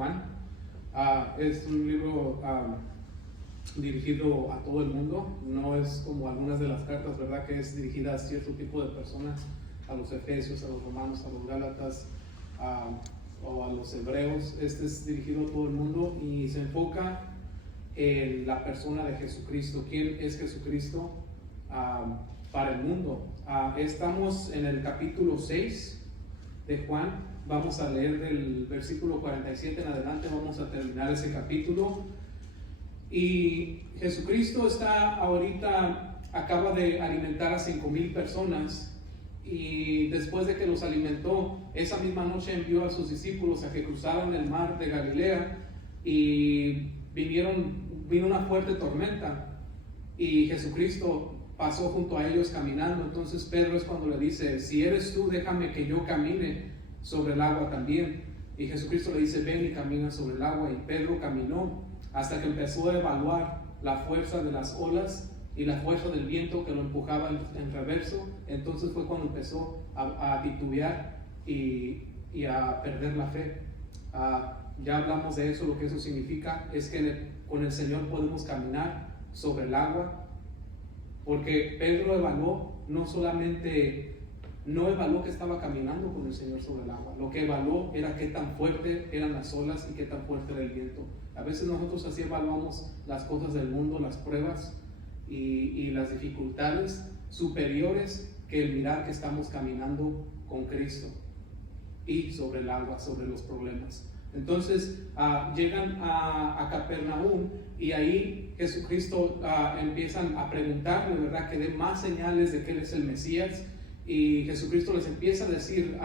Juan. Es un libro dirigido a todo el mundo, no es como algunas de las cartas, ¿verdad?, que es dirigida a cierto tipo de personas, a los efesios, a los romanos, a los gálatas o a los hebreos. Este es dirigido a todo el mundo y se enfoca en la persona de Jesucristo. ¿Quién es Jesucristo para el mundo? Estamos en el capítulo 6 de Juan. Vamos a leer del versículo 47 en adelante, vamos a terminar ese capítulo. Y Jesucristo acaba de alimentar a 5,000 personas, y después de que los alimentó, esa misma noche envió a sus discípulos a que cruzaran el mar de Galilea, y vino una fuerte tormenta y Jesucristo pasó junto a ellos caminando. Entonces Pedro es cuando le dice: si eres tú, déjame que yo camine sobre el agua también. Y Jesucristo le dice: ven y camina sobre el agua. Y Pedro caminó hasta que empezó a evaluar la fuerza de las olas y la fuerza del viento que lo empujaba en reverso. Entonces fue cuando empezó a titubear y a perder la fe. Ya hablamos de eso. Lo que eso significa es que con el Señor podemos caminar sobre el agua, porque Pedro no evaluó que estaba caminando con el Señor sobre el agua. Lo que evaluó era qué tan fuerte eran las olas y qué tan fuerte era el viento. A veces nosotros así evaluamos las cosas del mundo, las pruebas y las dificultades superiores que el mirar que estamos caminando con Cristo y sobre el agua, sobre los problemas. Entonces llegan a Capernaum, y ahí Jesucristo empiezan a preguntarle, ¿verdad?, que dé más señales de que Él es el Mesías. Y Jesucristo les empieza a decir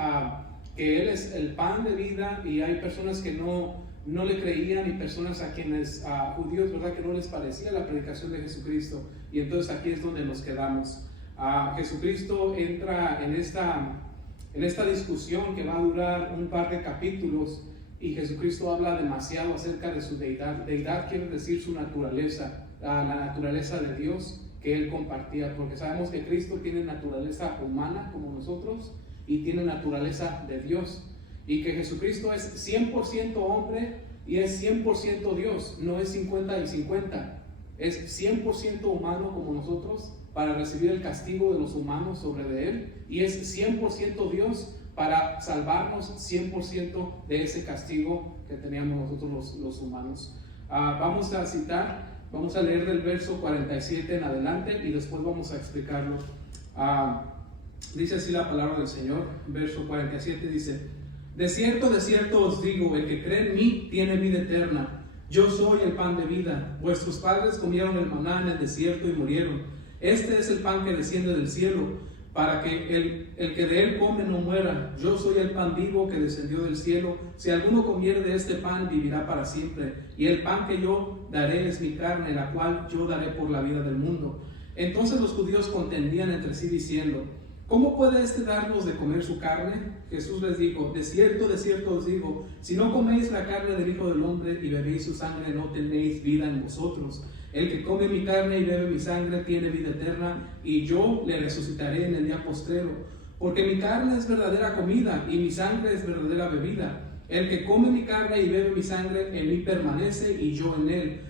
que Él es el pan de vida, y hay personas que no le creían, y personas a quienes judíos, ¿verdad?, que no les parecía la predicación de Jesucristo. Y entonces aquí es donde nos quedamos. Jesucristo entra en esta discusión que va a durar un par de capítulos, y Jesucristo habla demasiado acerca de su deidad. Deidad quiere decir su naturaleza, la naturaleza de Dios que Él compartía, porque sabemos que Cristo tiene naturaleza humana como nosotros y tiene naturaleza de Dios, y que Jesucristo es 100% hombre y es 100% Dios. No es 50 y 50, es 100% humano como nosotros para recibir el castigo de los humanos sobre de Él, y es 100% Dios para salvarnos 100% de ese castigo que teníamos nosotros los humanos. Vamos a leer del verso 47 en adelante y después vamos a explicarlo. Dice así la palabra del Señor. Verso 47 dice: de cierto os digo, el que cree en mí tiene vida eterna. Yo soy el pan de vida. Vuestros padres comieron el maná en el desierto y murieron. Este es el pan que desciende del cielo, para que el que de él come no muera. Yo soy el pan vivo que descendió del cielo. Si alguno comiere de este pan, vivirá para siempre. Y el pan que yo daré es mi carne, la cual yo daré por la vida del mundo. Entonces los judíos contendían entre sí diciendo: ¿cómo puede éste darnos de comer su carne? Jesús les dijo: de cierto os digo, si no coméis la carne del Hijo del Hombre y bebéis su sangre, no tenéis vida en vosotros. El que come mi carne y bebe mi sangre tiene vida eterna, y yo le resucitaré en el día postrero. Porque mi carne es verdadera comida y mi sangre es verdadera bebida. El que come mi carne y bebe mi sangre, en mí permanece y yo en él.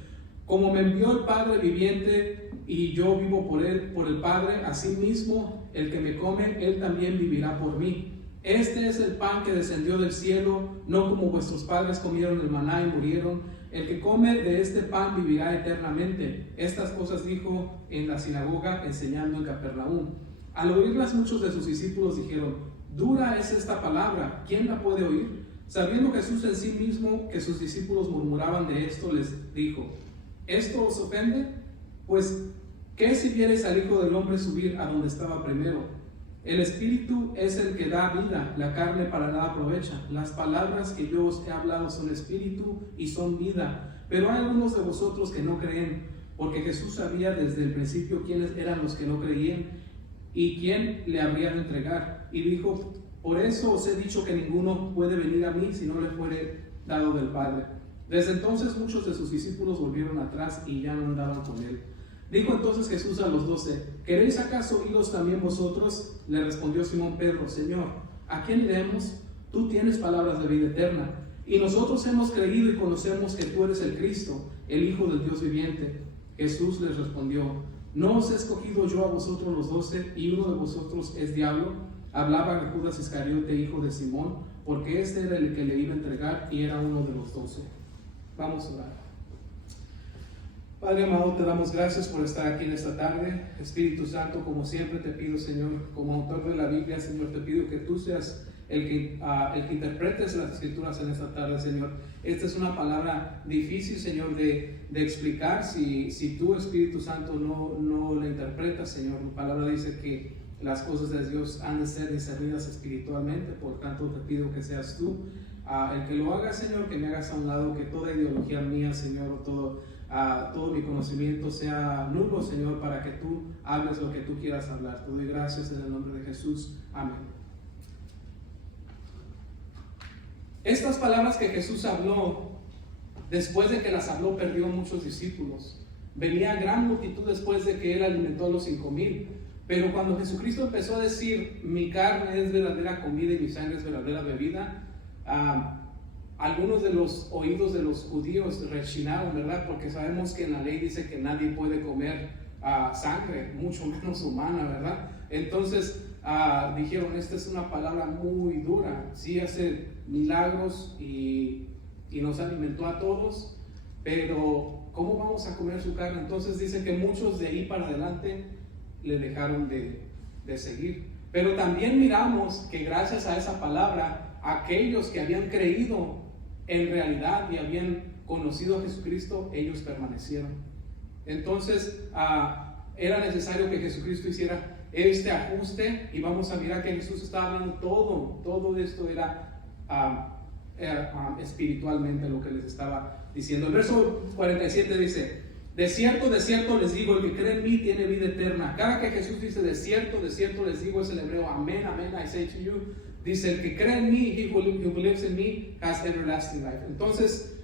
Como me envió el Padre viviente y yo vivo por él, por el Padre, asimismo el que me come, él también vivirá por mí. Este es el pan que descendió del cielo, no como vuestros padres comieron el maná y murieron. El que come de este pan vivirá eternamente. Estas cosas dijo en la sinagoga, enseñando en Capernaum. Al oírlas, muchos de sus discípulos dijeron: dura es esta palabra, ¿quién la puede oír? Sabiendo Jesús en sí mismo que sus discípulos murmuraban de esto, les dijo: ¿esto os ofende? Pues, ¿qué si viereis al Hijo del Hombre subir a donde estaba primero? El Espíritu es el que da vida, la carne para nada aprovecha. Las palabras que yo os he hablado son Espíritu y son vida. Pero hay algunos de vosotros que no creen, porque Jesús sabía desde el principio quiénes eran los que no creían y quién le habría de entregar. Y dijo: por eso os he dicho que ninguno puede venir a mí si no le fuere dado del Padre. Desde entonces muchos de sus discípulos volvieron atrás y ya no andaban con él. Dijo entonces Jesús a los 12: ¿queréis acaso iros también vosotros? Le respondió Simón Pedro: Señor, ¿a quién iremos? Tú tienes palabras de vida eterna, Y nosotros hemos creído y conocemos que tú eres el Cristo, el Hijo del Dios viviente. Jesús les respondió: ¿no os he escogido yo a vosotros los 12 y uno de vosotros es diablo? Hablaba de Judas Iscariote, hijo de Simón, porque este era el que le iba a entregar y era uno de los 12. Vamos a orar. Padre amado, te damos gracias por estar aquí en esta tarde. Espíritu Santo, como siempre te pido, Señor, como autor de la Biblia, Señor, te pido que tú seas el que interpretes las Escrituras en esta tarde, Señor. Esta es una palabra difícil, Señor, de explicar si tú, Espíritu Santo, no la interpretas, Señor. La palabra dice que las cosas de Dios han de ser discernidas espiritualmente, por tanto te pido que seas tú el que lo haga, Señor, que me hagas a un lado, que toda ideología mía, Señor, o todo mi conocimiento sea nulo, Señor, para que tú hables lo que tú quieras hablar. Te doy gracias en el nombre de Jesús. Amén. Estas palabras que Jesús habló, después de que las habló, perdió muchos discípulos. Venía gran multitud después de que él alimentó a los 5,000. Pero cuando Jesucristo empezó a decir: mi carne es verdadera comida y mi sangre es verdadera bebida, algunos de los oídos de los judíos rechinaron, ¿verdad? Porque sabemos que en la ley dice que nadie puede comer sangre, mucho menos humana, ¿verdad? Entonces dijeron: esta es una palabra muy dura. Sí hace milagros y nos alimentó a todos, pero ¿cómo vamos a comer su carne? Entonces dice que muchos de ahí para adelante le dejaron de seguir. Pero también miramos que gracias a esa palabra, aquellos que habían creído en realidad y habían conocido a Jesucristo, ellos permanecieron. Entonces era necesario que Jesucristo hiciera este ajuste, y vamos a mirar que Jesús estaba hablando todo esto era espiritualmente lo que les estaba diciendo. El verso 47 dice: de cierto les digo, el que cree en mí tiene vida eterna. Cada que Jesús dice de cierto les digo, es el hebreo amén, I say to you. Dice: el que cree en mí, he who believes in me has everlasting life. Entonces,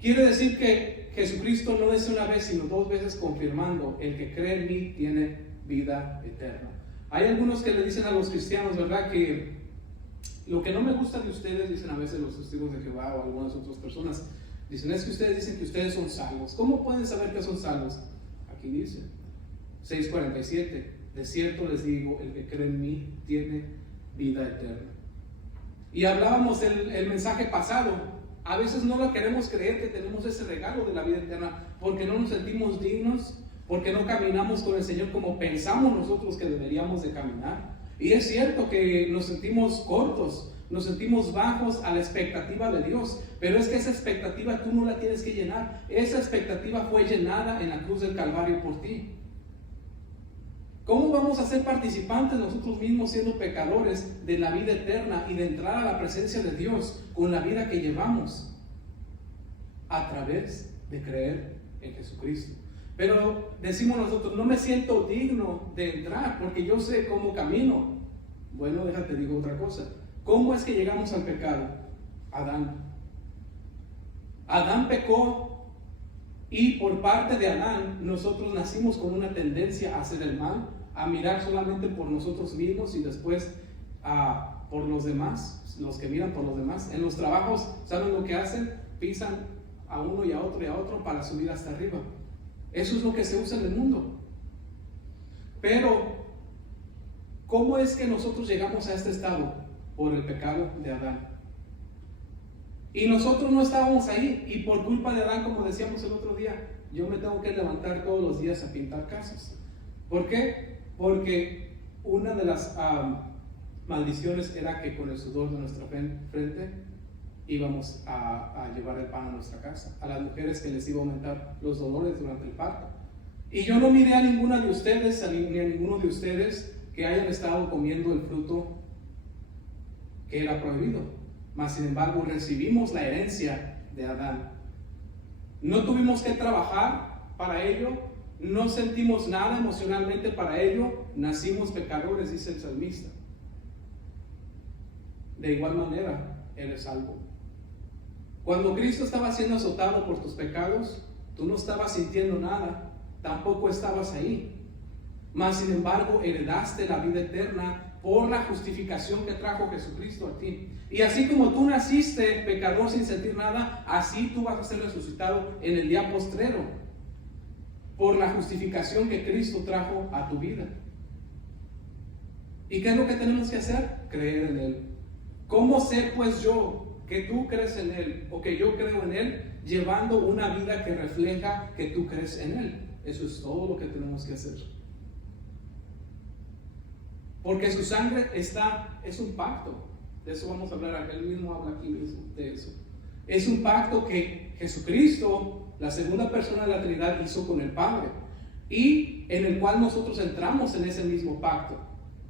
quiere decir que Jesucristo no es una vez, sino 2 veces confirmando: el que cree en mí tiene vida eterna. Hay algunos que le dicen a los cristianos, ¿verdad?, que lo que no me gusta de ustedes, dicen a veces los testigos de Jehová o algunas otras personas, dicen: es que ustedes dicen que ustedes son salvos. ¿Cómo pueden saber que son salvos? Aquí dice 6:47: de cierto les digo, el que cree en mí tiene vida eterna. Y hablábamos el mensaje pasado, a veces no lo queremos creer que tenemos ese regalo de la vida eterna, porque no nos sentimos dignos, porque no caminamos con el Señor como pensamos nosotros que deberíamos de caminar. Y es cierto que nos sentimos cortos, nos sentimos bajos a la expectativa de Dios, pero es que esa expectativa tú no la tienes que llenar. Esa expectativa fue llenada en la cruz del Calvario por ti. ¿Cómo vamos a ser participantes nosotros mismos, siendo pecadores, de la vida eterna y de entrar a la presencia de Dios con la vida que llevamos? A través de creer en Jesucristo. Pero decimos nosotros: no me siento digno de entrar porque yo sé cómo camino. Bueno, déjate digo otra cosa. ¿Cómo es que llegamos al pecado? Adán pecó, y por parte de Adán nosotros nacimos con una tendencia a hacer el mal, a mirar solamente por nosotros mismos y después por los demás, los que miran por los demás. En los trabajos, ¿saben lo que hacen? Pisan a uno y a otro para subir hasta arriba. Eso es lo que se usa en el mundo. Pero ¿cómo es que nosotros llegamos a este estado? Por el pecado de Adán. Y nosotros no estábamos ahí, y por culpa de Adán, como decíamos el otro día, yo me tengo que levantar todos los días a pintar casas. ¿Por qué? Porque una de las maldiciones era que con el sudor de nuestra frente íbamos a llevar el pan a nuestra casa. A las mujeres que les iba a aumentar los dolores durante el parto. Y yo no miré a ninguna de ustedes, ni a ninguno de ustedes que hayan estado comiendo el fruto que era prohibido. Mas sin embargo recibimos la herencia de Adán. No tuvimos que trabajar para ello, no sentimos nada emocionalmente para ello, nacimos pecadores, dice el salmista. De igual manera eres salvo. Cuando Cristo estaba siendo azotado por tus pecados, tú no estabas sintiendo nada, tampoco estabas ahí. Mas sin embargo heredaste la vida eterna por la justificación que trajo Jesucristo a ti. Y así como tú naciste pecador sin sentir nada, así tú vas a ser resucitado en el día postrero, por la justificación que Cristo trajo a tu vida. ¿Y qué es lo que tenemos que hacer? Creer en Él. ¿Cómo sé pues yo que tú crees en Él o que yo creo en Él? Llevando una vida que refleja que tú crees en Él. Eso es todo lo que tenemos que hacer. Porque su sangre es un pacto. De eso vamos a hablar. Él mismo habla aquí mismo de eso. Es un pacto que Jesucristo, la segunda persona de la Trinidad, hizo con el Padre, y en el cual nosotros entramos en ese mismo pacto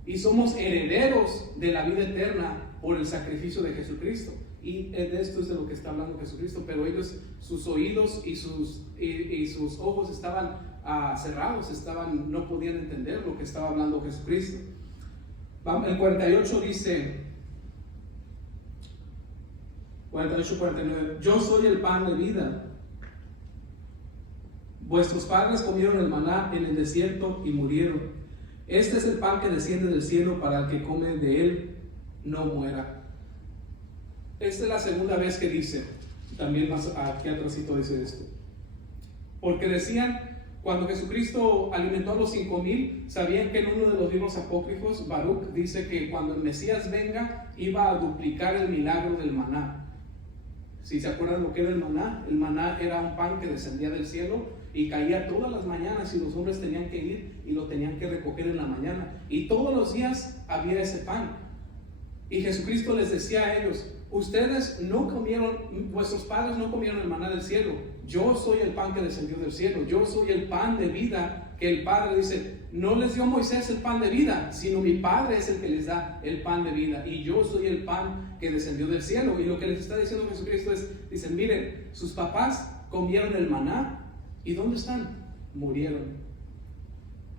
y somos herederos de la vida eterna por el sacrificio de Jesucristo. Y de esto es de lo que está hablando Jesucristo. Pero ellos, sus oídos y sus ojos estaban cerrados, no podían entender lo que estaba hablando Jesucristo. El 48 dice, 48-49, yo soy el pan de vida. Vuestros padres comieron el maná en el desierto y murieron. Este es el pan que desciende del cielo para el que come de él no muera. Esta es la segunda vez que dice, también más aquí atrásito dice esto. Porque decían, cuando Jesucristo alimentó a los 5,000, sabían que en uno de los libros apócrifos, Baruch dice que cuando el Mesías venga, iba a duplicar el milagro del maná. Si se acuerdan lo que era el maná era un pan que descendía del cielo y caía todas las mañanas, y los hombres tenían que ir y lo tenían que recoger en la mañana. Y todos los días había ese pan. Y Jesucristo les decía a ellos, ustedes no comieron, vuestros padres no comieron el maná del cielo. Yo soy el pan que descendió del cielo. Yo soy el pan de vida que el Padre dice, no les dio Moisés el pan de vida, sino mi Padre es el que les da el pan de vida. Y yo soy el pan que descendió del cielo. Y lo que les está diciendo Jesucristo es, dicen, miren, sus papás comieron el maná. ¿Y dónde están? Murieron.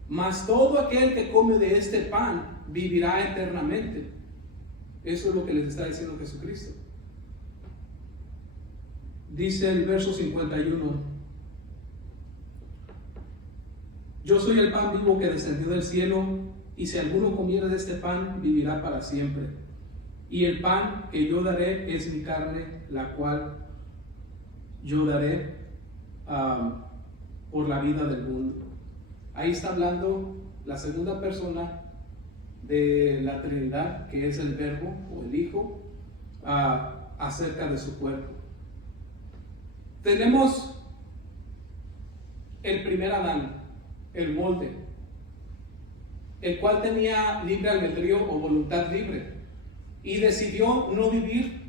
Mas todo aquel que come de este pan vivirá eternamente. Eso es lo que les está diciendo Jesucristo. Dice el verso 51, yo soy el pan vivo que descendió del cielo, y si alguno comiere de este pan, vivirá para siempre. Y el pan que yo daré es mi carne, la cual yo daré por la vida del mundo. Ahí está hablando la segunda persona de la Trinidad, que es el Verbo o el Hijo, acerca de su cuerpo. Tenemos el primer Adán, el molde, el cual tenía libre albedrío o voluntad libre, y decidió no vivir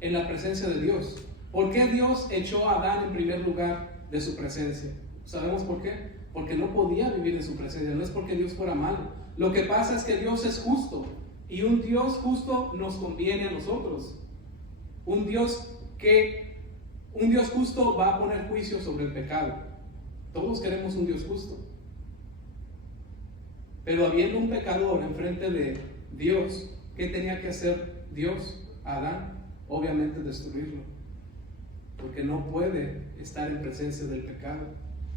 en la presencia de Dios. ¿Por qué Dios echó a Adán en primer lugar de su presencia? ¿Sabemos por qué? Porque no podía vivir en su presencia. No es porque Dios fuera malo. Lo que pasa es que Dios es justo, y un Dios justo nos conviene a nosotros. Un Dios justo va a poner juicio sobre el pecado. Todos queremos un Dios justo. Pero habiendo un pecador enfrente de Dios, ¿qué tenía que hacer Dios a Adán? Obviamente destruirlo, porque no puede estar en presencia del pecado,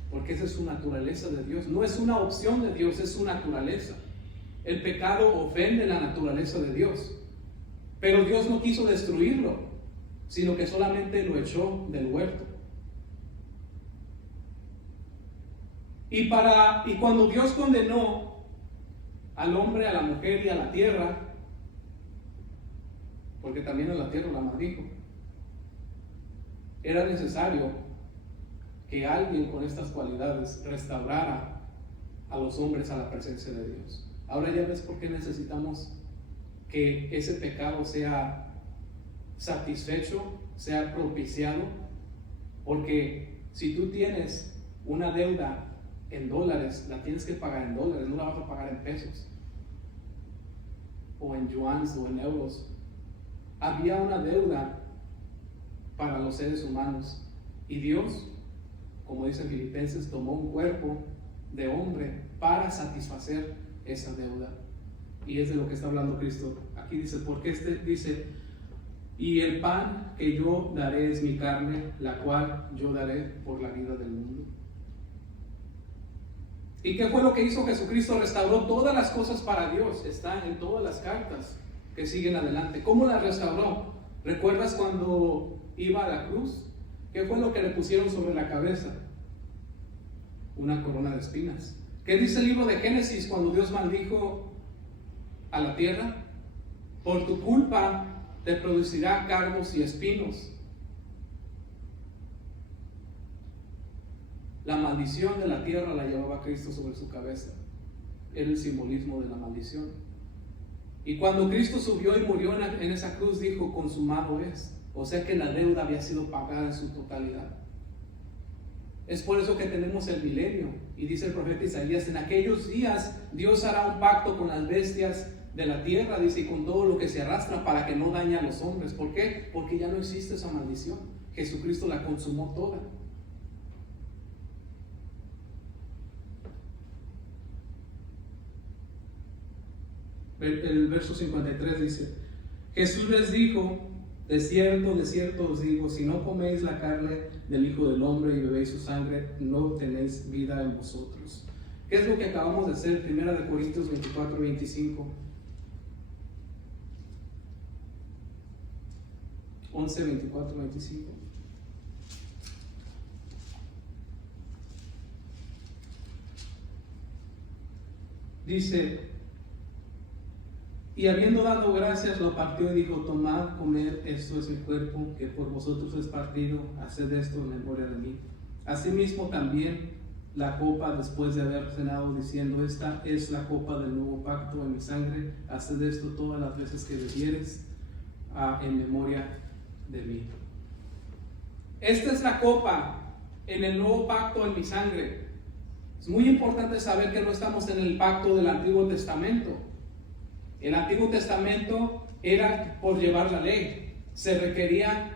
porque esa es su naturaleza de Dios. No es una opción de Dios, es su naturaleza. El pecado ofende la naturaleza de Dios, pero Dios no quiso destruirlo, sino que solamente lo echó del huerto. Y cuando Dios condenó al hombre, a la mujer y a la tierra, porque también a la tierra la maldijo, era necesario que alguien con estas cualidades restaurara a los hombres a la presencia de Dios. Ahora ya ves por qué necesitamos que ese pecado sea satisfecho, sea propiciado. Porque si tú tienes una deuda en dólares, la tienes que pagar en dólares, no la vas a pagar en pesos o en yuanes o en euros. Había una deuda para los seres humanos, y Dios, como dice Filipenses, tomó un cuerpo de hombre para satisfacer esa deuda. Y es de lo que está hablando Cristo. Aquí dice, porque dice, y el pan que yo daré es mi carne, la cual yo daré por la vida del mundo. ¿Y qué fue lo que hizo Jesucristo? Restauró todas las cosas para Dios. Está en todas las cartas que siguen adelante. ¿Cómo las restauró? ¿Recuerdas cuando iba a la cruz? ¿Qué fue lo que le pusieron sobre la cabeza? Una corona de espinas. ¿Qué dice el libro de Génesis cuando Dios maldijo a la tierra? Por tu culpa te producirá cardos y espinos. La maldición de la tierra la llevaba Cristo sobre su cabeza. Era el simbolismo de la maldición. Y cuando Cristo subió y murió en esa cruz, dijo, consumado es. O sea que la deuda había sido pagada en su totalidad. Es por eso que tenemos el milenio. Y dice el profeta Isaías, en aquellos días Dios hará un pacto con las bestias de la tierra, dice, y con todo lo que se arrastra para que no dañe a los hombres. ¿Por qué? Porque ya no existe esa maldición. Jesucristo la consumó toda. El verso 53 dice, Jesús les dijo, de cierto os digo, si no coméis la carne del Hijo del Hombre y bebéis su sangre, no tenéis vida en vosotros. ¿Qué es lo que acabamos de hacer? 1 Corintios 24, 25. 11, 24, 25. Dice, y habiendo dado gracias, lo partió y dijo, tomad, comed, esto es mi cuerpo, que por vosotros es partido, haced esto en memoria de mí. Asimismo también la copa, después de haber cenado, diciendo, esta es la copa del nuevo pacto en mi sangre, haced esto todas las veces que bebieres, en memoria de mí. Esta es la copa en el nuevo pacto en mi sangre. Es muy importante saber que no estamos en el pacto del Antiguo Testamento. El Antiguo Testamento era por llevar la ley. Se requería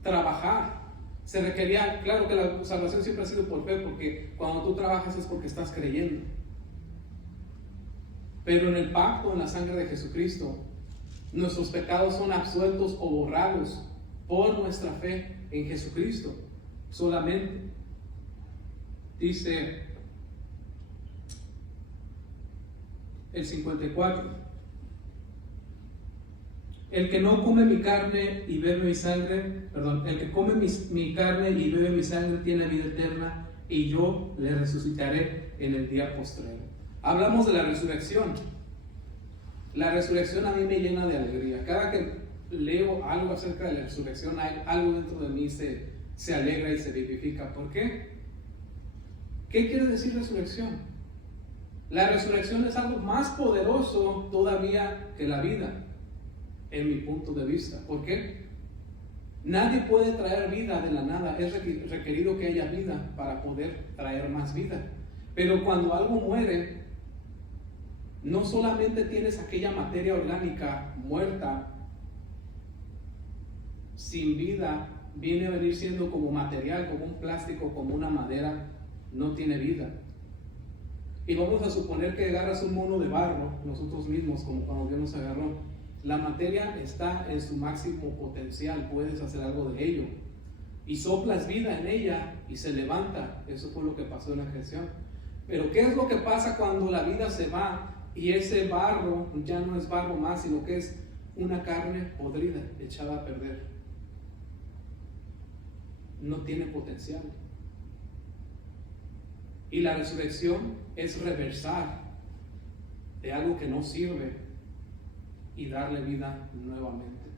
trabajar. Se requería, claro que la salvación siempre ha sido por fe, porque cuando tú trabajas es porque estás creyendo. Pero en el pacto, en la sangre de Jesucristo, nuestros pecados son absueltos o borrados por nuestra fe en Jesucristo solamente. Dice el 54, el que no come mi carne y bebe mi sangre, el que come mi carne y bebe mi sangre tiene vida eterna, y yo le resucitaré en el día postrero. Hablamos de la resurrección. La resurrección a mí me llena de alegría. Cada que leo algo acerca de la resurrección, algo dentro de mí se alegra y se vivifica. ¿Por qué? ¿Qué quiere decir resurrección? La resurrección es algo más poderoso todavía que la vida, en mi punto de vista. ¿Por qué? Nadie puede traer vida de la nada. Es requerido que haya vida para poder traer más vida. Pero cuando algo muere, no solamente tienes aquella materia orgánica muerta, sin vida, viene a venir siendo como material, como un plástico, como una madera, no tiene vida. Y vamos a suponer que agarras un mono de barro, nosotros mismos, como cuando Dios nos agarró. La materia está en su máximo potencial, puedes hacer algo de ello. Y soplas vida en ella y se levanta. Eso fue lo que pasó en la creación. Pero ¿qué es lo que pasa cuando la vida se va y ese barro ya no es barro más, sino que es una carne podrida, echada a perder? No tiene potencial. Y la resurrección es reversar de algo que no sirve y darle vida nuevamente.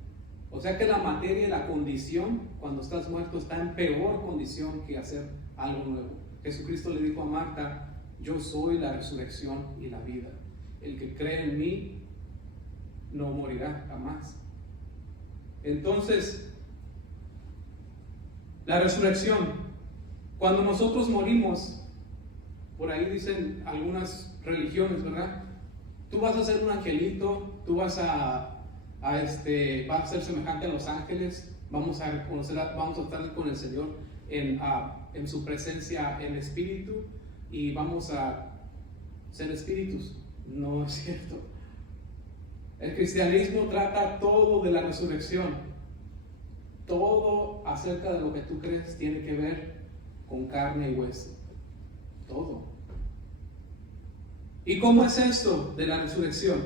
O sea que la materia y la condición, cuando estás muerto, está en peor condición que hacer algo nuevo. Jesucristo le dijo a Marta, yo soy la resurrección y la vida. El que cree en mí no morirá jamás. Entonces, la resurrección, cuando nosotros morimos, por ahí dicen algunas religiones, ¿verdad? Tú vas a ser un angelito, tú vas a ser semejante a los ángeles, vamos a estar con el Señor en su presencia en espíritu y vamos a ser espíritus. No es cierto. El cristianismo trata todo de la resurrección. Todo acerca de lo que tú crees tiene que ver con carne y hueso. Todo. ¿Y cómo es esto de la resurrección?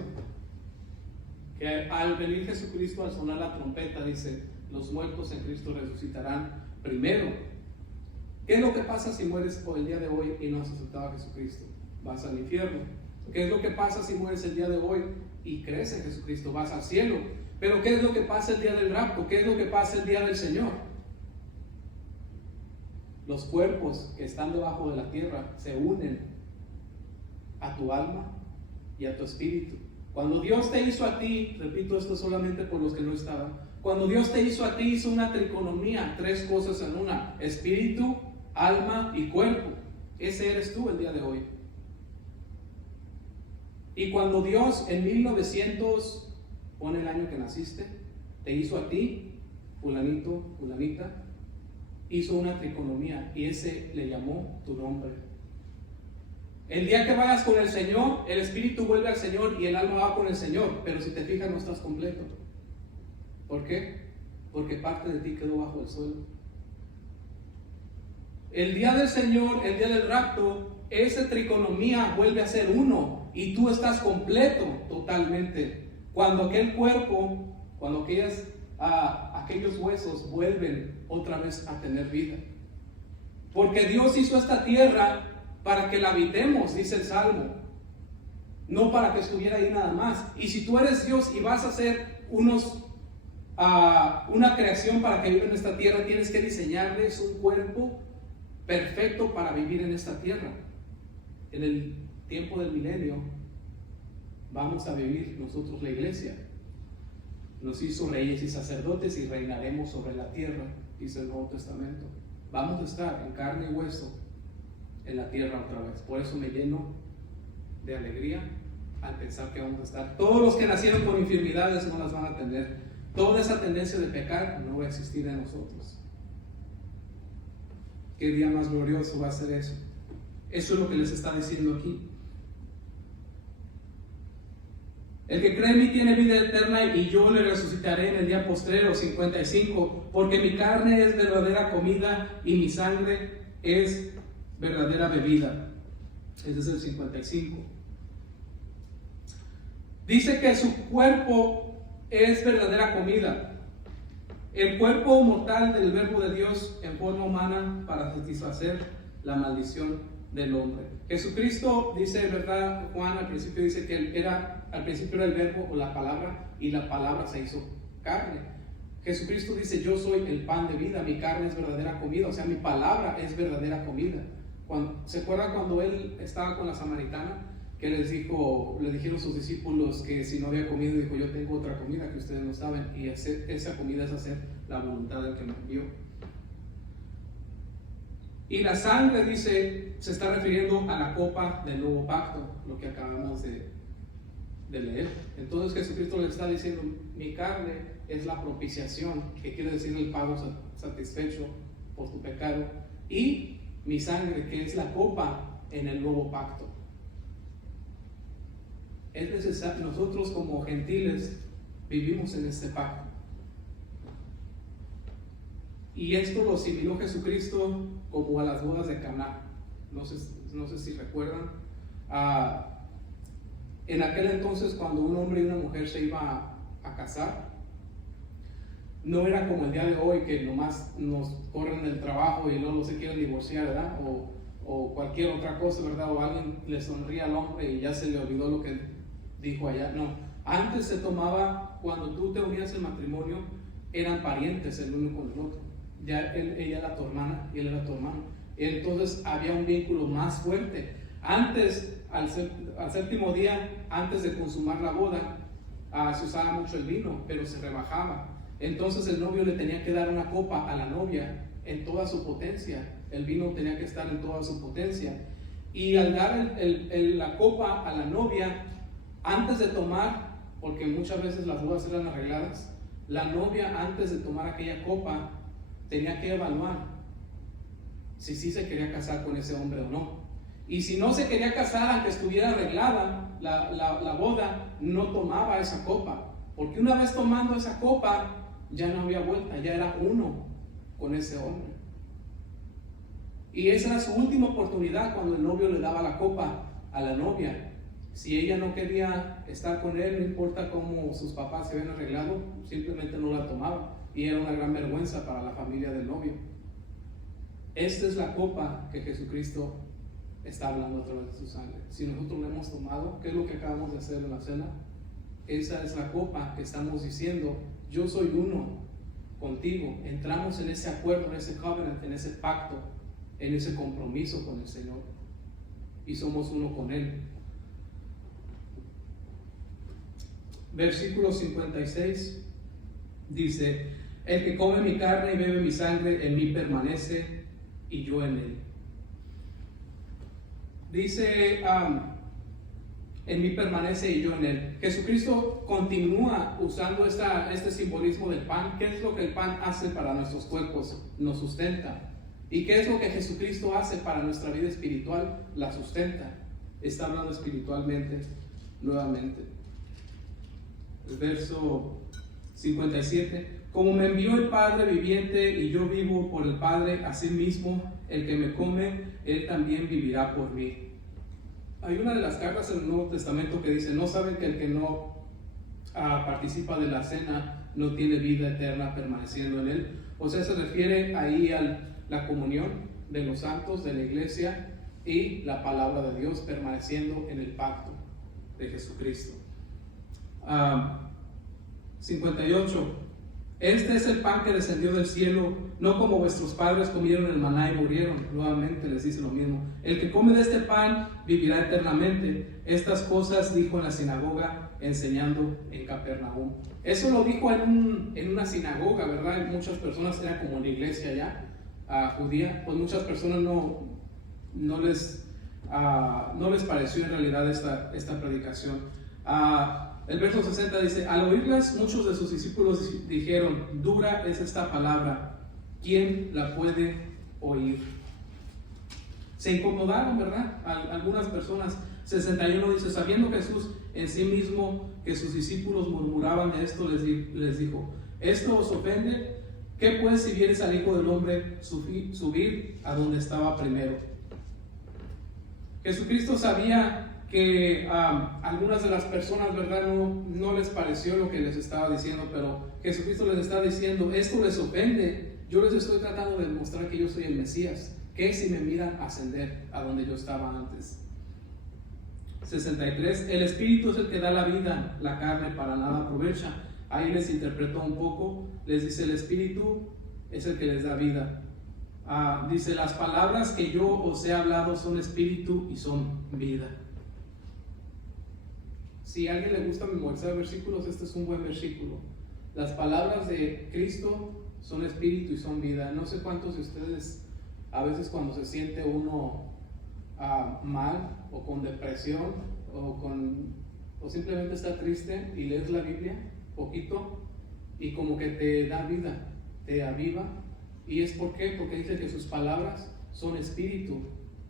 Que al venir Jesucristo, al sonar la trompeta, dice, los muertos en Cristo resucitarán primero. ¿Qué es lo que pasa si mueres por el día de hoy y no has aceptado a Jesucristo? Vas al infierno. ¿Qué es lo que pasa si mueres el día de hoy y crees en Jesucristo? Vas al cielo. Pero ¿qué es lo que pasa el día del rapto? ¿Qué es lo que pasa el día del Señor? Los cuerpos que están debajo de la tierra se unen a tu alma y a tu espíritu. Cuando Dios te hizo a ti, repito esto solamente por los que no estaban, cuando Dios te hizo a ti, hizo una triconomía, 3 cosas en una: espíritu, alma y cuerpo. Ese eres tú el día de hoy. Y cuando Dios en 1900, pone el año que naciste, te hizo a ti, fulanito, fulanita, hizo una triconomía y ese le llamó tu nombre. El día que vayas con el Señor, el espíritu vuelve al Señor y el alma va con el Señor, pero si te fijas no estás completo. ¿Por qué? Porque parte de ti quedó bajo el suelo. El día del Señor, el día del rapto, esa triconomía vuelve a ser uno y tú estás completo totalmente. Cuando aquel cuerpo, cuando aquellos huesos vuelven otra vez a tener vida. Porque Dios hizo esta tierra para que la habitemos, dice el Salmo, no para que estuviera ahí nada más. Y si tú eres Dios y vas a hacer una creación para que viva en esta tierra, tienes que diseñarles un cuerpo perfecto para vivir en esta tierra. En el tiempo del milenio vamos a vivir nosotros, la iglesia. Nos hizo reyes y sacerdotes y reinaremos sobre la tierra, dice el Nuevo Testamento. Vamos a estar en carne y hueso en la tierra otra vez. Por eso me lleno de alegría al pensar que vamos a estar. Todos los que nacieron con infirmidades no las van a tener. Toda esa tendencia de pecar no va a existir en nosotros. ¿Qué día más glorioso va a ser eso? Eso es lo que les está diciendo aquí. El que cree en mí tiene vida eterna y yo le resucitaré en el día postrero. 55. Porque mi carne es verdadera comida y mi sangre es verdadera bebida. Ese es el 55. Dice que su cuerpo es verdadera comida. El cuerpo mortal del Verbo de Dios en forma humana para satisfacer la maldición del hombre. Jesucristo dice, ¿verdad? Juan al principio dice que al principio era el Verbo o la palabra, y la palabra se hizo carne. Jesucristo dice, yo soy el pan de vida, mi carne es verdadera comida, o sea, mi palabra es verdadera comida. ¿Se acuerdan cuando él estaba con la samaritana? Que le dijeron sus discípulos que si no había comido, dijo, yo tengo otra comida que ustedes no saben, y esa comida es hacer la voluntad del que me envió. Y la sangre, dice, se está refiriendo a la copa del nuevo pacto, lo que acabamos de leer. Entonces Jesucristo le está diciendo, mi carne es la propiciación, que quiere decir el pago satisfecho por tu pecado, y mi sangre, que es la copa en el nuevo pacto. Es necesario, nosotros como gentiles vivimos en este pacto. Y esto lo asimiló Jesucristo como a las bodas de Caná. No sé si recuerdan. En aquel entonces, cuando un hombre y una mujer se iban a casar, no era como el día de hoy, que nomás nos corren del trabajo y luego se quieren divorciar, ¿verdad? O cualquier otra cosa, ¿verdad? O alguien le sonríe al hombre y ya se le olvidó lo que dijo allá. No, antes se tomaba, cuando tú te unías en matrimonio, eran parientes el uno con el otro. Ya ella era tu hermana y él era tu hermano. Entonces había un vínculo más fuerte. Antes, al séptimo día, antes de consumar la boda, se usaba mucho el vino, pero se rebajaba. Entonces el novio le tenía que dar una copa a la novia en toda su potencia. El vino tenía que estar en toda su potencia. Y al dar la copa a la novia, antes de tomar, porque muchas veces las bodas eran arregladas, la novia antes de tomar aquella copa tenía que evaluar si sí se quería casar con ese hombre o no. Y si no se quería casar, aunque estuviera arreglada la boda, no tomaba esa copa, porque una vez tomando esa copa ya no había vuelta, ya era uno con ese hombre. Y esa era su última oportunidad cuando el novio le daba la copa a la novia. Si ella no quería estar con él, no importa cómo sus papás se habían arreglado, simplemente no la tomaba. Y era una gran vergüenza para la familia del novio. Esta es la copa que Jesucristo está hablando a través de su sangre. Si nosotros la hemos tomado, ¿qué es lo que acabamos de hacer en la cena? Esa es la copa que estamos diciendo: yo soy uno contigo. Entramos en ese acuerdo, en ese covenant, en ese pacto, en ese compromiso con el Señor, y somos uno con Él. Versículo 56 dice: el que come mi carne y bebe mi sangre, en mí permanece y yo en él. Dice, en mí permanece y yo en él. Jesucristo continúa usando este simbolismo del pan. ¿Qué es lo que el pan hace para nuestros cuerpos? Nos sustenta. ¿Y qué es lo que Jesucristo hace para nuestra vida espiritual? La sustenta. Está hablando espiritualmente nuevamente. El verso 57: como me envió el Padre viviente y yo vivo por el Padre, asimismo el que me come, él también vivirá por mí. Hay una de las cartas en el Nuevo Testamento que dice: no saben que el que no participa de la cena no tiene vida eterna permaneciendo en él. O sea, se refiere ahí a la comunión de los santos, de la iglesia, y la palabra de Dios permaneciendo en el pacto de Jesucristo. 58: este es el pan que descendió del cielo, no como vuestros padres comieron el maná y murieron. Nuevamente les dice lo mismo: el que come de este pan vivirá eternamente. Estas cosas dijo en la sinagoga, enseñando en Capernaum. Eso lo dijo en una sinagoga, ¿verdad? Muchas personas, era como una iglesia ya judía, pues muchas personas no les pareció en realidad esta predicación. El verso 60 dice: al oírlas, muchos de sus discípulos dijeron: dura es esta palabra, ¿quién la puede oír? Se incomodaron, ¿verdad? Algunas personas. 61 dice: sabiendo Jesús en sí mismo que sus discípulos murmuraban de esto, les dijo: ¿esto os ofende? ¿Qué pues si vieres al Hijo del Hombre subir a donde estaba primero? Jesucristo sabía que algunas de las personas, ¿verdad?, no les pareció lo que les estaba diciendo, pero Jesucristo les está diciendo: esto les ofende. Yo les estoy tratando de demostrar que yo soy el Mesías. ¿Qué si me miran ascender a donde yo estaba antes? 63: el Espíritu es el que da la vida, la carne para nada aprovecha. Ahí les interpretó un poco, les dice: el Espíritu es el que les da vida. Dice: las palabras que yo os he hablado son espíritu y son vida. Si a alguien le gusta memorizar versículos, este es un buen versículo. Las palabras de Cristo son espíritu y son vida. No sé cuántos de ustedes, a veces cuando se siente uno mal o con depresión o simplemente está triste y lees la Biblia poquito y como que te da vida, te aviva. ¿Y es por qué? Porque dice que sus palabras son espíritu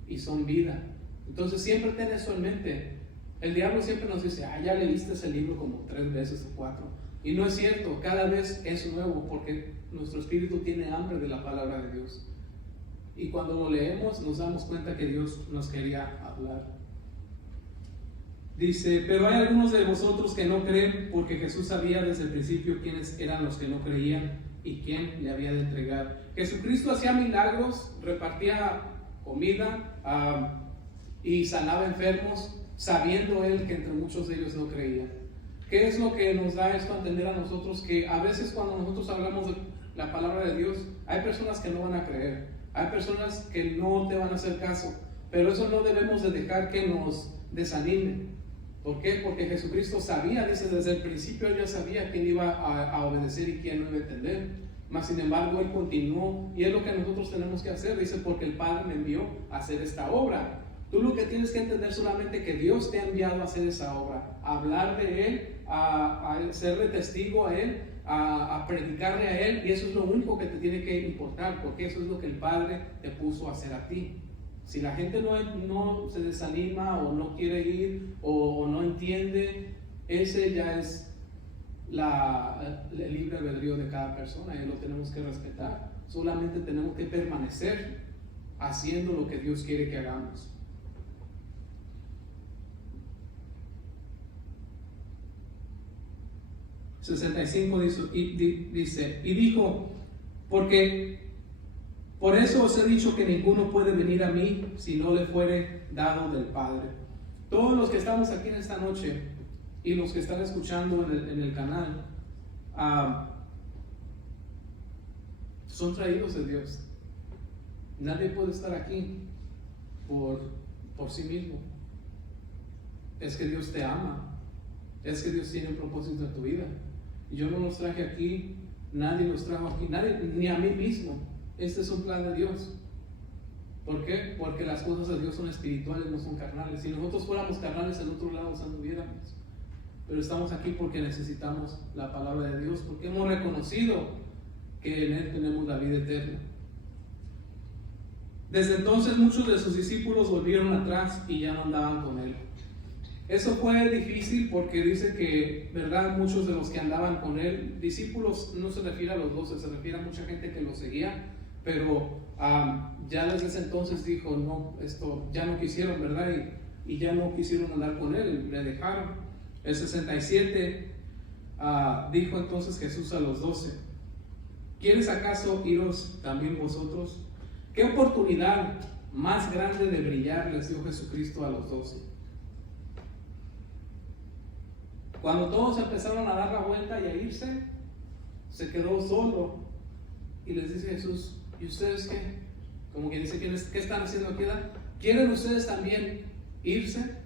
y son vida. Entonces siempre ten eso en mente. El diablo siempre nos dice: ya leíste ese libro como 3 veces o 4. Y no es cierto, cada vez es nuevo, porque nuestro espíritu tiene hambre de la palabra de Dios. Y cuando lo leemos nos damos cuenta que Dios nos quería hablar. Dice: pero hay algunos de vosotros que no creen, porque Jesús sabía desde el principio quiénes eran los que no creían y quién le había de entregar. Jesucristo hacía milagros, repartía comida y sanaba enfermos, sabiendo él que entre muchos de ellos no creían. ¿Qué es lo que nos da esto a entender a nosotros? Que a veces cuando nosotros hablamos de la palabra de Dios, hay personas que no van a creer, hay personas que no te van a hacer caso, pero eso no debemos de dejar que nos desanime. ¿Por qué? Porque Jesucristo sabía, dice, desde el principio él ya sabía quién iba a obedecer y quién no iba a entender. Mas sin embargo él continuó, y es lo que nosotros tenemos que hacer. Dice: porque el Padre me envió a hacer esta obra. Tú lo que tienes que entender solamente que Dios te ha enviado a hacer esa obra, a hablar de Él, a serle testigo a Él, a predicarle a Él, y eso es lo único que te tiene que importar, porque eso es lo que el Padre te puso a hacer a ti. Si la gente no se desanima o no quiere ir o no entiende, ese ya es el libre albedrío de cada persona y lo tenemos que respetar. Solamente tenemos que permanecer haciendo lo que Dios quiere que hagamos. 65 dice, y dijo, porque por eso os he dicho que ninguno puede venir a mí si no le fuere dado del Padre. Todos los que estamos aquí en esta noche y los que están escuchando en el canal, son traídos de Dios. Nadie puede estar aquí por sí mismo. Es que Dios te ama, es que Dios tiene un propósito en tu vida. Y yo no los traje aquí, nadie los trajo aquí, nadie, ni a mí mismo. Este es un plan de Dios. ¿Por qué? Porque las cosas de Dios son espirituales, no son carnales. Si nosotros fuéramos carnales, en otro lado anduviéramos. Pero estamos aquí porque necesitamos la palabra de Dios, porque hemos reconocido que en Él tenemos la vida eterna. Desde entonces muchos de sus discípulos volvieron atrás y ya no andaban con Él. Eso fue difícil porque dice que, ¿verdad? Muchos de los que andaban con Él, discípulos no se refiere a los 12, se refiere a mucha gente que lo seguía, pero ya desde ese entonces dijo, no, esto ya no quisieron, ¿verdad? Y ya no quisieron andar con Él, le dejaron. El 67 dijo entonces Jesús a los 12, ¿quieres acaso iros también vosotros? ¿Qué oportunidad más grande de brillar les dio Jesucristo a los 12? Cuando todos empezaron a dar la vuelta y a irse, se quedó solo y les dice Jesús, ¿y ustedes qué? Como que dice, ¿qué están haciendo aquí? ¿Quieren ustedes también irse?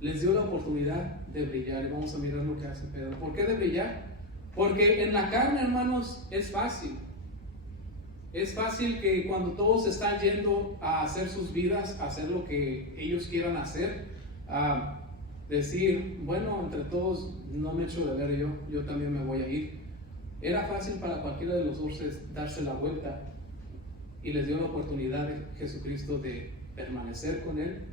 Les dio la oportunidad de brillar. Y vamos a mirar lo que hace Pedro. ¿Por qué de brillar? Porque en la carne, hermanos, es fácil. Es fácil que cuando todos están yendo a hacer sus vidas, a hacer lo que ellos quieran hacer, decir, bueno, entre todos no me echo de ver yo también me voy a ir. Era fácil para cualquiera de los dos darse la vuelta, y les dio la oportunidad de Jesucristo de permanecer con Él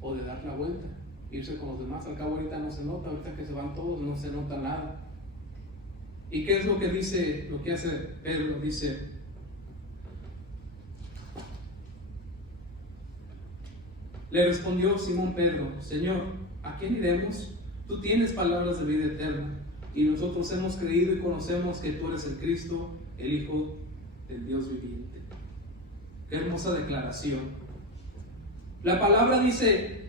o de dar la vuelta, irse con los demás. Al cabo ahorita no se nota, ahorita que se van todos no se nota nada. ¿Y qué es lo que dice, lo que hace Pedro? Dice, le respondió Simón Pedro, Señor, ¿a quién iremos? Tú tienes palabras de vida eterna, y nosotros hemos creído y conocemos que tú eres el Cristo, el Hijo del Dios viviente. Qué hermosa declaración. La palabra dice,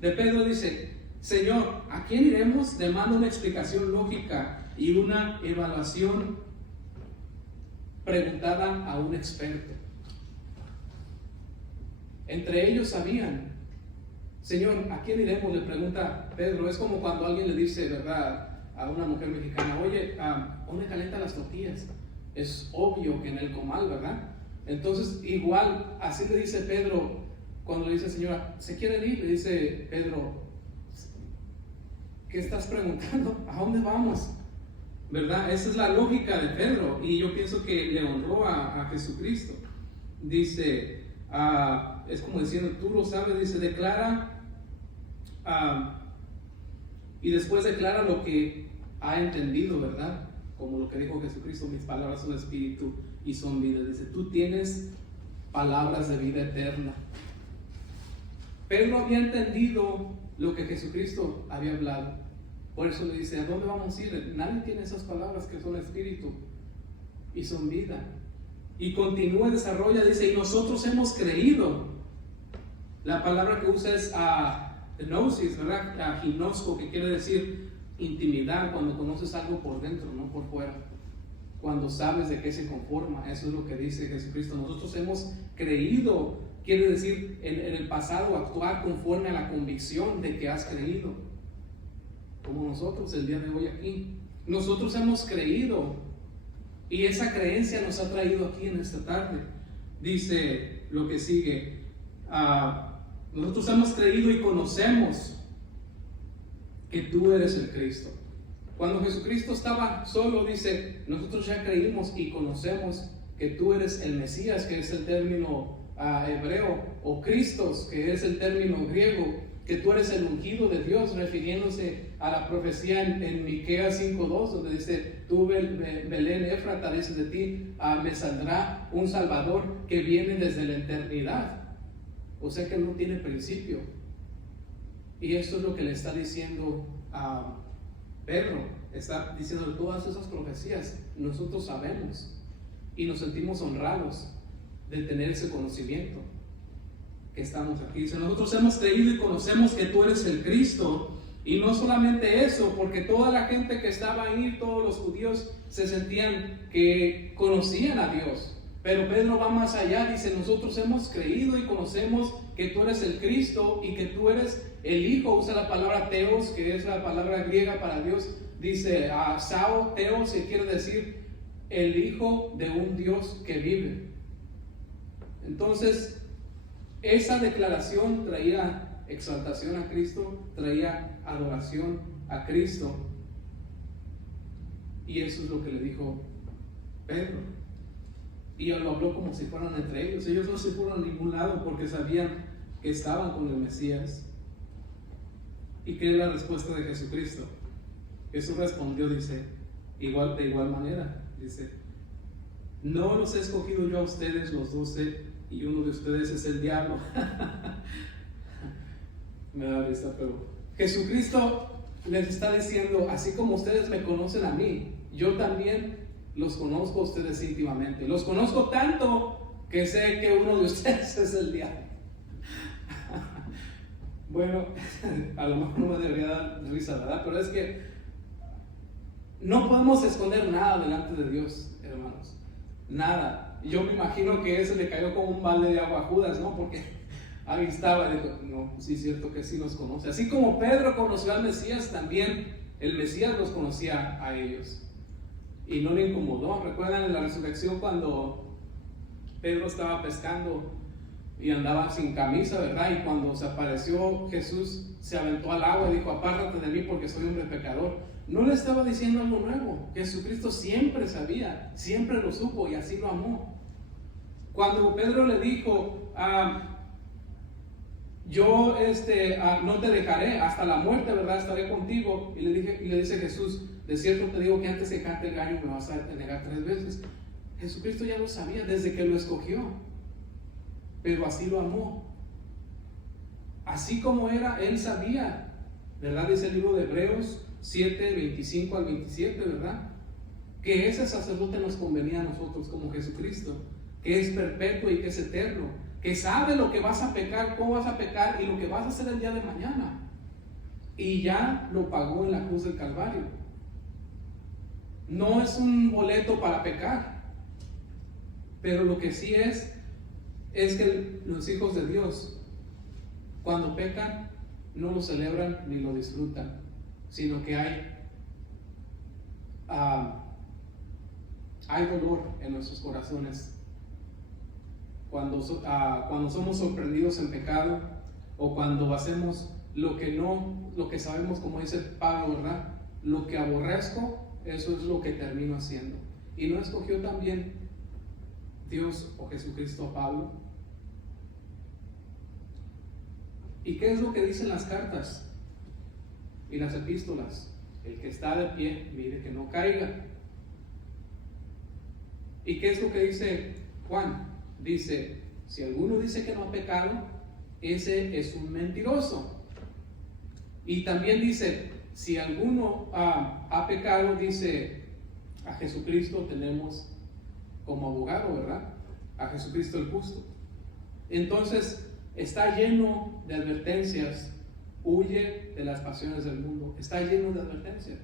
de Pedro dice, Señor, ¿a quién iremos? Demanda una explicación lógica y una evaluación preguntada a un experto. Entre ellos sabían, Señor, ¿a quién iremos? Le pregunta Pedro. Es como cuando alguien le dice, ¿verdad?, a una mujer mexicana, oye, ¿dónde calientan las tortillas? Es obvio que en el comal, ¿verdad? Entonces, igual, así le dice Pedro, cuando le dice, Señora, ¿se quieren ir? Le dice Pedro, ¿qué estás preguntando? ¿A dónde vamos? ¿Verdad? Esa es la lógica de Pedro, y yo pienso que le honró a Jesucristo. Dice, es como diciendo, tú lo sabes, dice, declara, y después declara lo que ha entendido, ¿verdad? Como lo que dijo Jesucristo, mis palabras son espíritu y son vida. Dice, tú tienes palabras de vida eterna. Pedro había entendido lo que Jesucristo había hablado. Por eso le dice, ¿a dónde vamos a ir? Nadie tiene esas palabras que son espíritu y son vida. Y continúa, desarrolla, dice, y nosotros hemos creído. La palabra que usa es gnosis, ¿verdad? Ginosco, que quiere decir intimidad, cuando conoces algo por dentro, no por fuera. Cuando sabes de qué se conforma, eso es lo que dice Jesucristo. Nosotros hemos creído, quiere decir en el pasado actuar conforme a la convicción de que has creído. Como nosotros el día de hoy aquí. Nosotros hemos creído, y esa creencia nos ha traído aquí en esta tarde. Dice lo que sigue, nosotros hemos creído y conocemos que tú eres el Cristo. Cuando Jesucristo estaba solo, dice, nosotros ya creímos y conocemos que tú eres el Mesías, que es el término hebreo, o Cristos, que es el término griego, que tú eres el ungido de Dios, refiriéndose a la profecía en Miqueas 5:2, donde dice, tú Belén Éfrata, dice de ti, me saldrá un Salvador que viene desde la eternidad. O sea que no tiene principio. Y esto es lo que le está diciendo Pedro está diciendo todas esas profecías, nosotros sabemos y nos sentimos honrados de tener ese conocimiento que estamos aquí. Dice, nosotros hemos creído y conocemos que tú eres el Cristo. Y no solamente eso, porque toda la gente que estaba ahí, todos los judíos se sentían que conocían a Dios. Pero Pedro va más allá, dice, nosotros hemos creído y conocemos que tú eres el Cristo y que tú eres el Hijo. Usa la palabra Theos, que es la palabra griega para Dios. Dice, Sao, Theos, que quiere decir el Hijo de un Dios que vive. Entonces, esa declaración traía exaltación a Cristo, traía adoración a Cristo, y eso es lo que le dijo Pedro. Y él lo habló como si fueran entre ellos. Ellos no se fueron a ningún lado porque sabían que estaban con el Mesías. ¿Y qué es la respuesta de Jesucristo? Jesús respondió, dice, de igual manera, dice, no los he escogido yo a ustedes los 12, y uno de ustedes es el diablo. Me da risa, pero Jesucristo les está diciendo, así como ustedes me conocen a mí, yo también los conozco a ustedes íntimamente. Los conozco tanto que sé que uno de ustedes es el diablo. Bueno, a lo mejor no me debería dar risa, ¿verdad? Pero es que no podemos esconder nada delante de Dios, hermanos. Nada. Yo me imagino que ese le cayó como un balde de agua a Judas, ¿no? Porque ahí estaba y dijo, no, sí es cierto que sí nos conoce. Así como Pedro conoció al Mesías, también el Mesías los conocía a ellos. Y no le incomodó. ¿Recuerdan en la resurrección cuando Pedro estaba pescando y andaba sin camisa, verdad? Y cuando se apareció Jesús, se aventó al agua y dijo, apártate de mí porque soy hombre pecador. No le estaba diciendo algo nuevo. Jesucristo siempre sabía, siempre lo supo y así lo amó. Cuando Pedro le dijo, yo no te dejaré hasta la muerte, ¿verdad? Estaré contigo. Y le dice Jesús, de cierto te digo que antes que cante el gallo me vas a negar 3 veces. Jesucristo ya lo sabía desde que lo escogió, pero así lo amó. Así como era, Él sabía, ¿verdad? Dice el libro de Hebreos 7, 25 al 27, ¿verdad? Que ese sacerdote nos convenía a nosotros como Jesucristo, que es perpetuo y que es eterno, que sabe lo que vas a pecar, cómo vas a pecar y lo que vas a hacer el día de mañana. Y ya lo pagó en la cruz del Calvario. No es un boleto para pecar, pero lo que sí es que los hijos de Dios, cuando pecan, no lo celebran ni lo disfrutan, sino que hay dolor en nuestros corazones. Cuando somos sorprendidos en pecado, o cuando hacemos lo que sabemos, como dice Pablo, ¿verdad? Lo que aborrezco, eso es lo que termino haciendo. Y no escogió también Dios o Jesucristo a Pablo. ¿Y qué es lo que dicen las cartas y las epístolas? El que está de pie, mire que no caiga. ¿Y qué es lo que dice Juan? Dice, si alguno dice que no ha pecado, ese es un mentiroso. Y también dice, si alguno ha pecado, dice, a Jesucristo tenemos como abogado, ¿verdad? A Jesucristo el justo. Entonces, está lleno de advertencias. Huye de las pasiones del mundo. Está lleno de advertencias.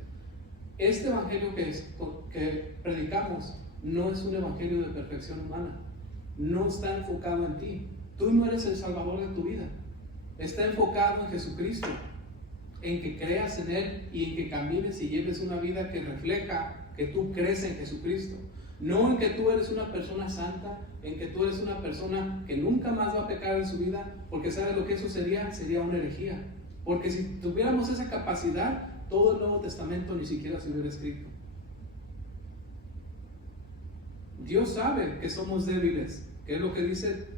Este evangelio que predicamos no es un evangelio de perfección humana. No está enfocado en ti. Tú no eres el salvador de tu vida. Está enfocado en Jesucristo, en que creas en Él y en que camines y lleves una vida que refleja que tú crees en Jesucristo. No en que tú eres una persona santa, en que tú eres una persona que nunca más va a pecar en su vida, porque ¿sabes lo que eso sería? Sería una herejía. Porque si tuviéramos esa capacidad, todo el Nuevo Testamento ni siquiera se hubiera escrito. Dios sabe que somos débiles. ¿Qué es lo que dice?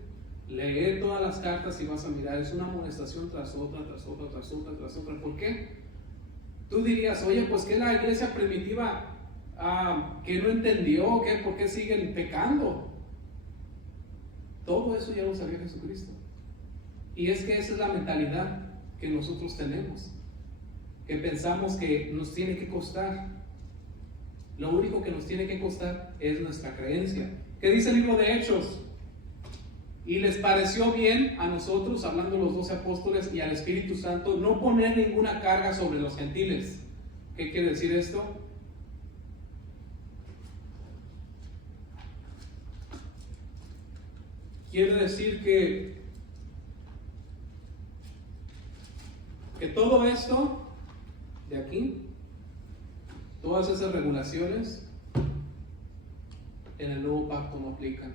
Lee todas las cartas y vas a mirar. Es una amonestación tras otra, tras otra, tras otra, tras otra. ¿Por qué? Tú dirías, oye, pues que la iglesia primitiva que no entendió, ¿por qué siguen pecando? Todo eso ya lo sabía Jesucristo. Y es que esa es la mentalidad que nosotros tenemos. que pensamos que nos tiene que costar. Lo único que nos tiene que costar es nuestra creencia. ¿Qué dice el libro de Hechos? Y les pareció bien a nosotros, hablando los 12 apóstoles, y al Espíritu Santo, no poner ninguna carga sobre los gentiles. ¿Qué quiere decir esto? Quiere decir que todo esto de aquí, todas esas regulaciones en el nuevo pacto no aplican.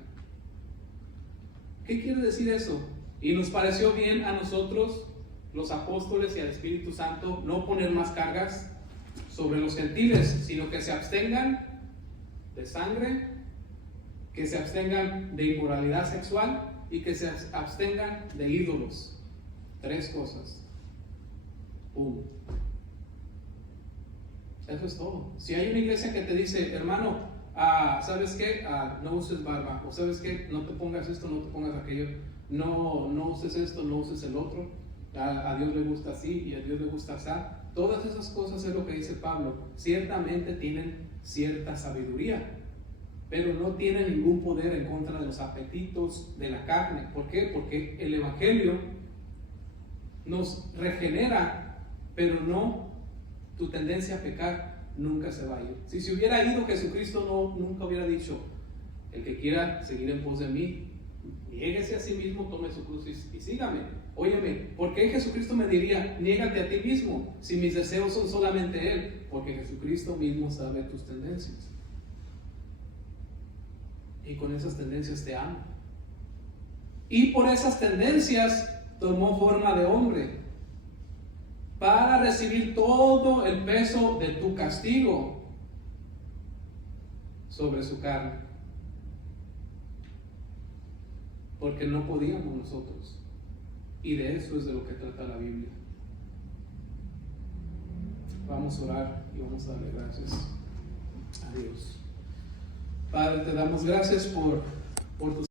¿Qué quiere decir eso? Y nos pareció bien a nosotros, los apóstoles y al Espíritu Santo, no poner más cargas sobre los gentiles, sino que se abstengan de sangre, que se abstengan de inmoralidad sexual y que se abstengan de ídolos. 3 cosas. Eso es todo. Si hay una iglesia que te dice, hermano, ¿sabes qué? No uses barba, o ¿sabes qué? No te pongas esto, no te pongas aquello, no uses esto, no uses el otro, a Dios le gusta así y a Dios le gusta así. Todas esas cosas es lo que dice Pablo. Ciertamente tienen cierta sabiduría, pero no tienen ningún poder en contra de los apetitos de la carne. ¿Por qué? Porque el Evangelio nos regenera, pero no, tu tendencia a pecar nunca se va a ir. Si se hubiera ido, Jesucristo nunca hubiera dicho, el que quiera seguir en pos de mí, niéguese a sí mismo, tome su cruz y sígame. Óyeme, ¿por qué Jesucristo me diría, niégate a ti mismo, si mis deseos son solamente Él? Porque Jesucristo mismo sabe tus tendencias. Y con esas tendencias te ama. Y por esas tendencias tomó forma de hombre, para recibir todo el peso de tu castigo sobre su carne, porque no podíamos nosotros, y de eso es de lo que trata la Biblia. Vamos a orar y vamos a darle gracias a Dios. Padre, te damos gracias por tu